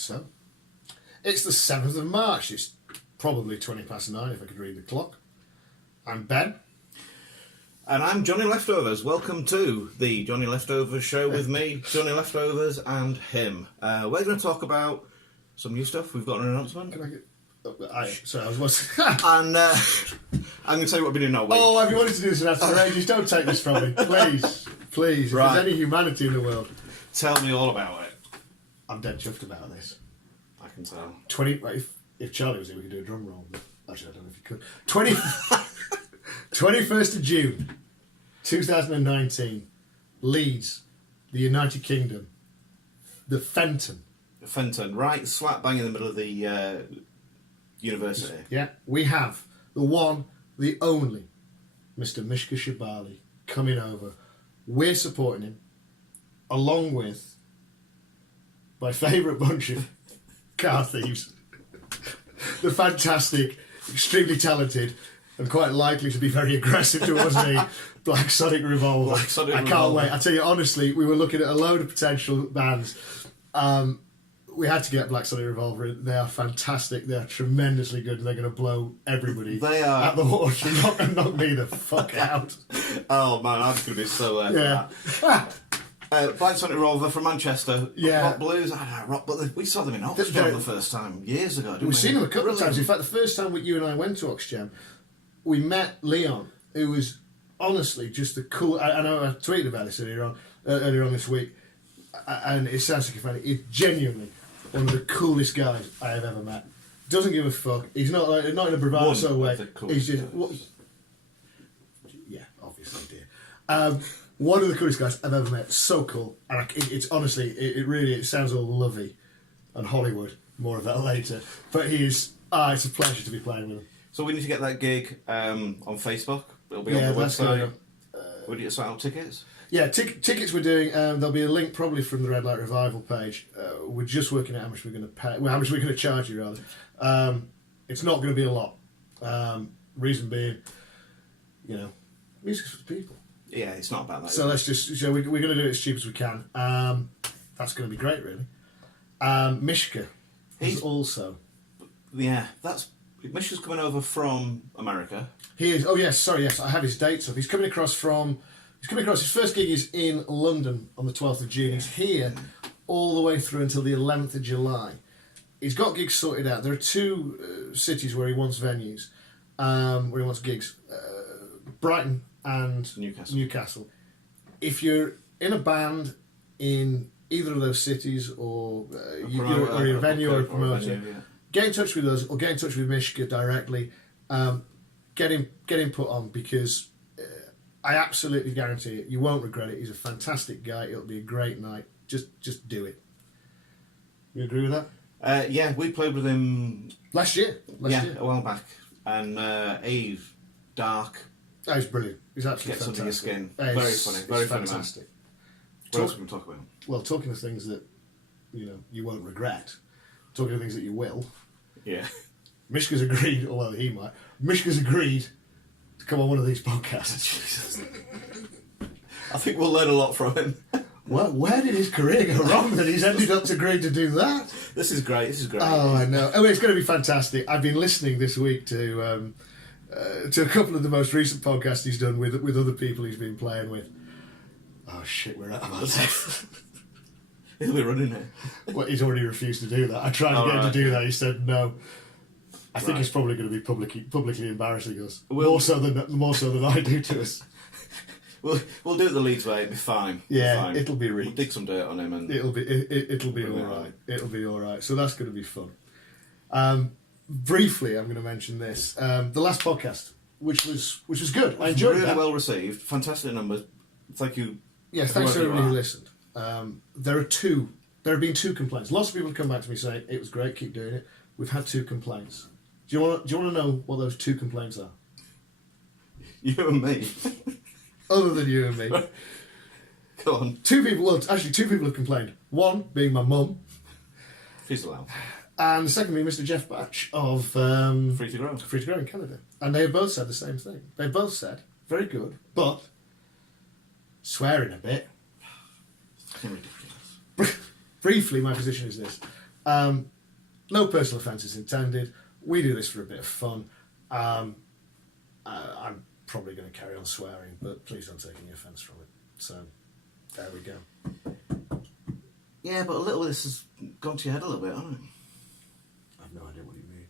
So, it's the 7th of March. It's probably 20 past 9 if I could read the clock. I'm Ben. And I'm Johnny Leftovers. Welcome to the Johnny Leftovers show with me, Johnny Leftovers, and him. We're going to talk about some new stuff. We've got an announcement. Can I get... Sorry, I was... And I'm going to tell you what we're doing now. Oh, I've been wanting to do this for ages. Don't take this from me. Please. Please. Right. If there's any humanity in the world. Tell me all about it. I'm dead chuffed about this. I can tell. If Charlie was here, we could do a drum roll. But actually, I don't know if you could. 21st of June, 2019. Leeds, the United Kingdom. The Fenton. Right slap bang in the middle of the university. Yeah. We have the one, the only, Mr. Mishka Shabali coming over. We're supporting him, along with my favourite bunch of car thieves. The fantastic, extremely talented, and quite likely to be very aggressive towards me, Black Sonic Revolver. I can't wait. I tell you honestly, we were looking at a load of potential bands. We had to get Black Sonic Revolver in. They are fantastic. They are tremendously good. They're going to blow everybody at the horse and knock me the fuck out. Oh man, I'm going to be so Black Sonic Revolver from Manchester. Yeah. Rock Blues. I don't know, rock, but we saw them in Oxford the first time years ago, didn't we? We've seen them a couple of times. In fact, the first time you and I went to Oxjam, we met Leon, who was honestly just the cool. I know I tweeted about this earlier on this week, and it sounds like funny. He's genuinely one of the coolest guys I have ever met. Doesn't give a fuck. He's not in a bravado sort of way. He's just yeah, obviously, dear. One of the coolest guys I've ever met. So cool, and it's honestly, it really sounds all lovey and Hollywood. More of that later. But he is. It's a pleasure to be playing with him. So we need to get that gig on Facebook. It'll be on the website. We need to sort out tickets. Yeah, tickets we're doing. There'll be a link probably from the Red Light Revival page. We're just working out how much we're going to pay. Well, how much we're going to charge you rather. It's not going to be a lot. Reason being, music's for the people. Yeah, it's not about that. So let's just. So we're going to do it as cheap as we can. That's going to be great, really. Mishka. He's also. Yeah, Mishka's coming over from America. He is. Oh yes, sorry. Yes, I have his dates up. He's coming across. His first gig is in London on the 12th of June. He's here all the way through until the 11th of July. He's got gigs sorted out. There are two cities where he wants venues, where he wants gigs: Brighton and Newcastle. If you're in a band in either of those cities, or you're a venue or a promoter, get in touch with us or get in touch with Mishka directly. Get him put on, because I absolutely guarantee it. You won't regret it. He's a fantastic guy. It'll be a great night. Just do it. You agree with that? Yeah, we played with him last year. A while back. And Eve, dark. Oh, he's brilliant. He's absolutely gets fantastic. Under your skin. Very funny. Very funny, fantastic. Man. What else can we talk about? Well, talking of things that you won't regret. Talking of things that you will. Yeah. Mishka's agreed, or well, he might. Mishka's agreed to come on one of these podcasts. Jesus. I think we'll learn a lot from him. Well, where did his career go wrong that he's ended up to agree to do that? This is great. Oh, I know. Oh, it's going to be fantastic. I've been listening this week to a couple of the most recent podcasts he's done with other people he's been playing with. Oh shit, we're out of our depth. He'll be running it. Well, he's already refused to do that. I tried to get him to do that. He said no. I think he's probably going to be publicly embarrassing us. More so than I do to us. We'll do it the Leeds way. It'll be fine. Yeah, it'll be real. We'll dig some dirt on him, and it'll be all right. It'll be all right. So that's going to be fun. Briefly, I'm going to mention this. The last podcast, which was good. I enjoyed it. Really well received. Fantastic numbers. Thank you. Yes, thanks to everybody who listened. There have been two complaints. Lots of people have come back to me saying it was great, keep doing it. We've had two complaints. Do you want to know what those two complaints are? You and me. Other than you and me. Go on. Two people have complained. One being my mum. He's allowed. And the second being Mr. Jeff Batch of Free to Grow in Canada. And they have both said the same thing. They both said, very good, but swearing a bit. Ridiculous. Briefly, my position is this. No personal offences intended. We do this for a bit of fun. I'm probably going to carry on swearing, but please don't take any offence from it. So, there we go. Yeah, but a little of this has gone to your head a little bit, hasn't it? I have no idea what you mean.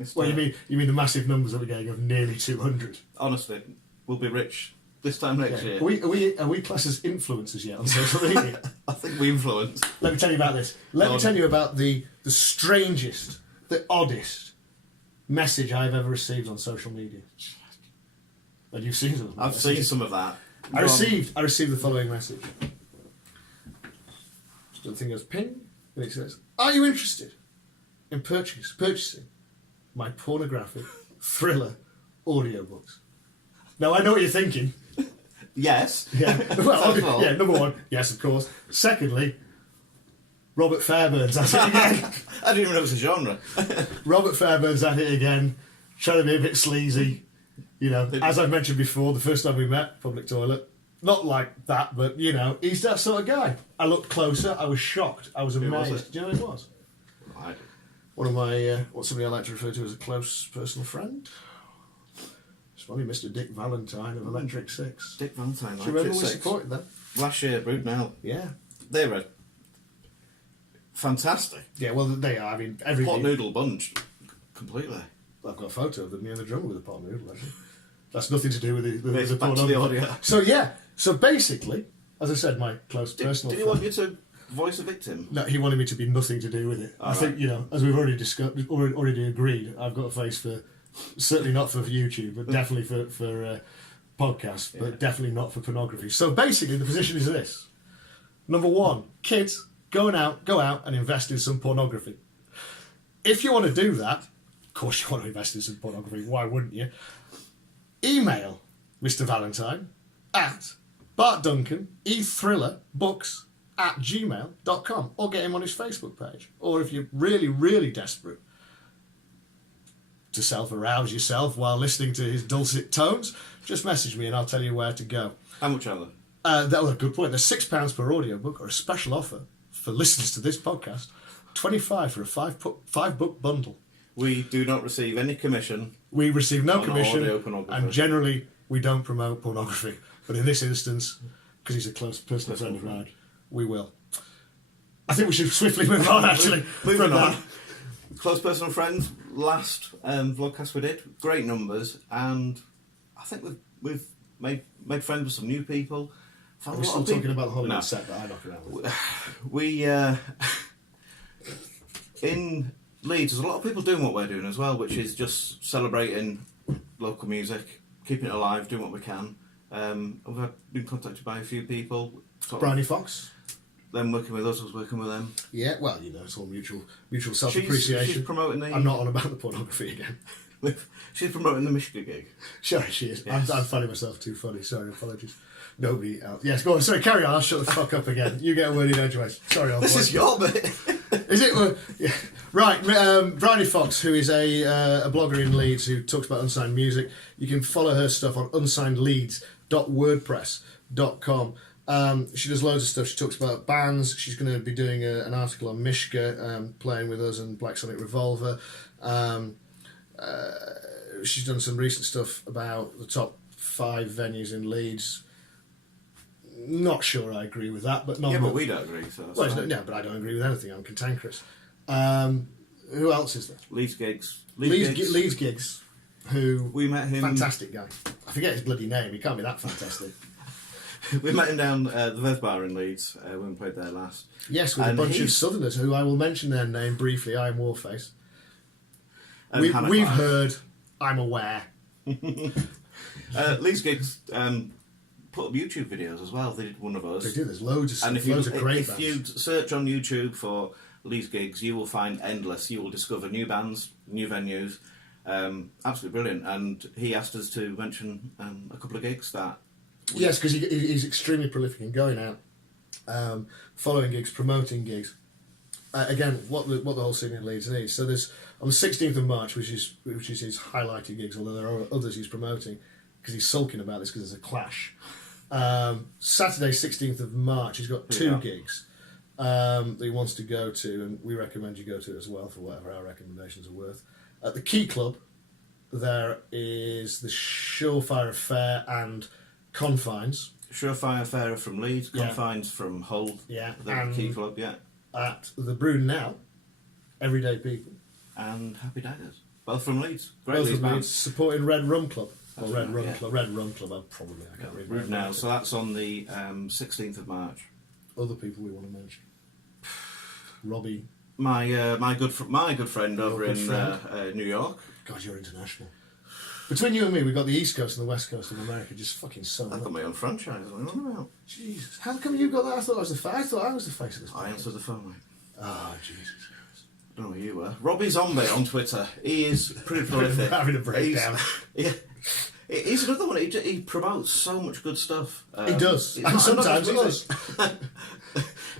Mr. Well, you mean the massive numbers that we're getting of nearly 200? Honestly, we'll be rich this time next year. Are we classed as influencers yet on social media? I think we influence. Let me tell you about this. Let me tell you about the strangest, the oddest message I've ever received on social media. And you've seen them. I've seen some of that. I received the following message. The thing goes ping, and it says, "Are you interested in purchasing my pornographic thriller audiobooks?" Now I know what you're thinking. Yes. Yeah. Well, yeah. Number one, yes, of course. Secondly, Robert Fairbairn's at it again. I didn't even know it was a genre. Robert Fairbairn's at it again, trying to be a bit sleazy. You know, as I've mentioned before, the first time we met, public toilet. Not like that, but, you know, he's that sort of guy. I looked closer, I was shocked, I was amazed. Was it? Do you know who it was? Right. One of my, what somebody I like to refer to as a close personal friend. It's funny, Mr. Dick Valentine of Electric Six. Dick Valentine, Do you remember Electric we Six. supported them? Last year, Broodnell. Yeah. They were fantastic. Yeah, well, they are. I mean, Pot noodle bunch, completely. I've got a photo of them, me and the drummer with a pot noodle, actually. That's nothing to do with the Back to the audio. So, yeah. So, basically, as I said, my close personal Did he want you to voice a victim? No, he wanted me to be be nothing to do with it. I think, you know, as we've already discussed, already agreed, I've got a face for, certainly not for YouTube, but definitely for podcasts, but definitely not for pornography. So basically, the position is this. Number one, kids, go out and invest in some pornography. If you want to do that, of course you want to invest in some pornography, why wouldn't you? Email Mr. Valentine at Bart Duncan, ethrillerbooks@gmail.com, or get him on his Facebook page. Or if you're really, really desperate to self-arouse yourself while listening to his dulcet tones, just message me and I'll tell you where to go. How much are they? That was a good point. There's £6 per audiobook, or a special offer for listeners to this podcast, $25 for a five-book bundle. We do not receive any commission. We receive no on commission, audio pornography. and generally we don't promote pornography. But in this instance, because he's a close personal friend of mine, we will. I think we should swiftly move on, actually. Moving on. Close personal friends, last vlogcast we did, great numbers, and I think we've made friends with some new people. Are we still talking about the Hollywood set that I knock around with? We, in Leeds, there's a lot of people doing what we're doing as well, which is just celebrating local music, keeping it alive, doing what we can. We've been contacted by a few people. Bryony Fox. Them working with us working with them. Yeah, well, you know, it's all mutual self-appreciation. She's promoting the... I'm not on about the pornography again. She's promoting the Michigan gig. Sure, she is. Yes. I'm finding myself too funny. Sorry, apologies. Nobody else. Yes, go on. Sorry, carry on. I'll shut the fuck up again. You get a word in edgeways. Sorry, old boy. This is your bit. Is it? Yeah. Right. Bryony Fox, who is a blogger in Leeds who talks about unsigned music. You can follow her stuff on unsignedleeds.wordpress.com. She does loads of stuff. She talks about bands. She's going to be doing an article on Mishka, playing with us, and Black Sonic Revolver. She's done some recent stuff about the top 5 venues in Leeds. Not sure I agree with that, but not. Yeah, but we don't agree. So well, no, but I don't agree with anything. I'm cantankerous. Who else is there? Leeds Gigs. Leeds Gigs. Who we met him. Fantastic guy. I forget his bloody name. He can't be that fantastic. We met him down the Verve Bar in Leeds when we played there last. Yes, with a bunch of Southerners who I will mention their name briefly. I am Warface. We've heard. I'm aware. Leeds Gigs put up YouTube videos as well. They did one of us. They do. There's loads of stuff. And loads of great if you search on YouTube for Leeds Gigs, you will find endless. You will discover new bands, new venues. Absolutely brilliant. And he asked us to mention a couple of gigs that. Yes, because he's extremely prolific in going out, following gigs, promoting gigs. Again, what the whole scene in Leeds needs. So there's on the 16th of March, which is his highlighted gigs, although there are others he's promoting because he's sulking about this because there's a clash. Saturday, 16th of March, he's got 2 gigs. that he wants to go to, and we recommend you go to it as well for whatever our recommendations are worth. At the Key Club, there is the Surefire Affair and Confines. Surefire Affair from Leeds, Confines from Hull. Yeah, The Key Club, yeah. At the Brood Now, Everyday People. And Happy Daggers. Both from Leeds. Great Both Leeds from bands. Leeds, supporting Red Rum Club. Or That's Red right, Rum yeah. Club. Red Rum Club, I can't remember. Rude now, so that's on the 16th of March. Other people we want to mention. Robbie. My good friend over good in friend. New York. God, you're international. Between you and me, we've got the East Coast and the West Coast of America just fucking so I've much. got my own franchise. What are you on about? Jesus. How come you got that? I thought I was the face of this. I answered the phone, mate. Oh, Jesus Christ. I don't know who you were. Robbie Zombie on Twitter. He is pretty prolific. Having a breakdown. He's another one. He promotes so much good stuff. He does. It's And not sometimes just he does. music.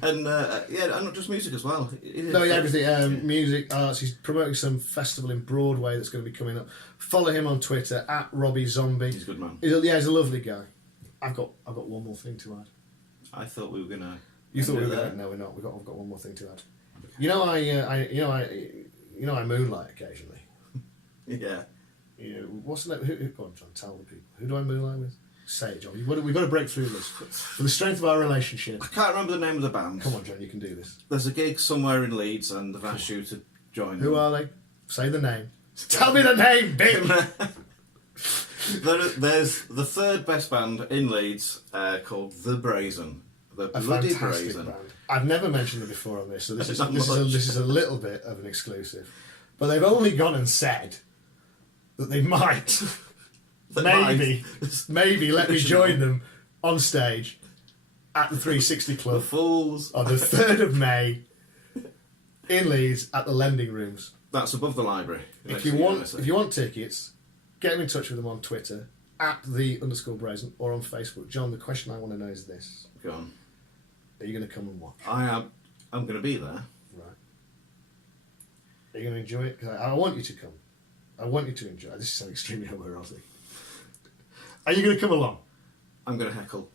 And not just music as well. No, yeah, everything. Music, arts. He's promoting some festival in Broadway that's going to be coming up. Follow him on Twitter at Robbie Zombie. He's a good man. He's a lovely guy. I've got one more thing to add. I thought we were gonna. You thought we were going to? No, we're not. I've got one more thing to add. You know, I moonlight occasionally. Yeah. You know, what's the name? Go on, John. Tell the people. Who do I moonlight with? Say it, John. We've got to break through this for the strength of our relationship. I can't remember the name of the band. Come on, John. You can do this. There's a gig somewhere in Leeds, and they've asked you to join. Who are they? Say the name. Tell me the name, bitch. There's the third best band in Leeds called The Brazen. The A Bloody fantastic Brazen. band. I've never mentioned them before on this, so this Not much. is a little bit of an exclusive. But they've only gone and said that they might, maybe let me join them on stage at the 360 The Club Fools. on the 3rd of May in Leeds at the Lending Rooms. That's above the library. If you want tickets, get in touch with them on Twitter at @the_brazen or on Facebook. John, the question I want to know is this: Go on. are you going to come and watch? I'm going to be there. Right. Are you going to enjoy it? 'Cause I want you to come. I want you to enjoy it. This is so extremely homoerotic. Are you going to come along? I'm going to heckle.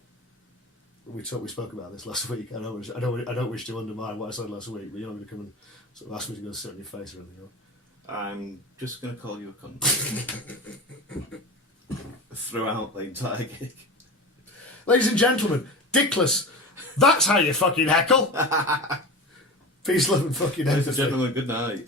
We spoke about this last week. I don't wish to undermine what I said last week, but you're not going to come and sort of ask me to go sit on your face or anything else. I'm just going to call you a cunt. Throughout the entire gig. Ladies and gentlemen, Dickless, that's how you fucking heckle. Peace, love and fucking Ladies and empathy. gentlemen, good night.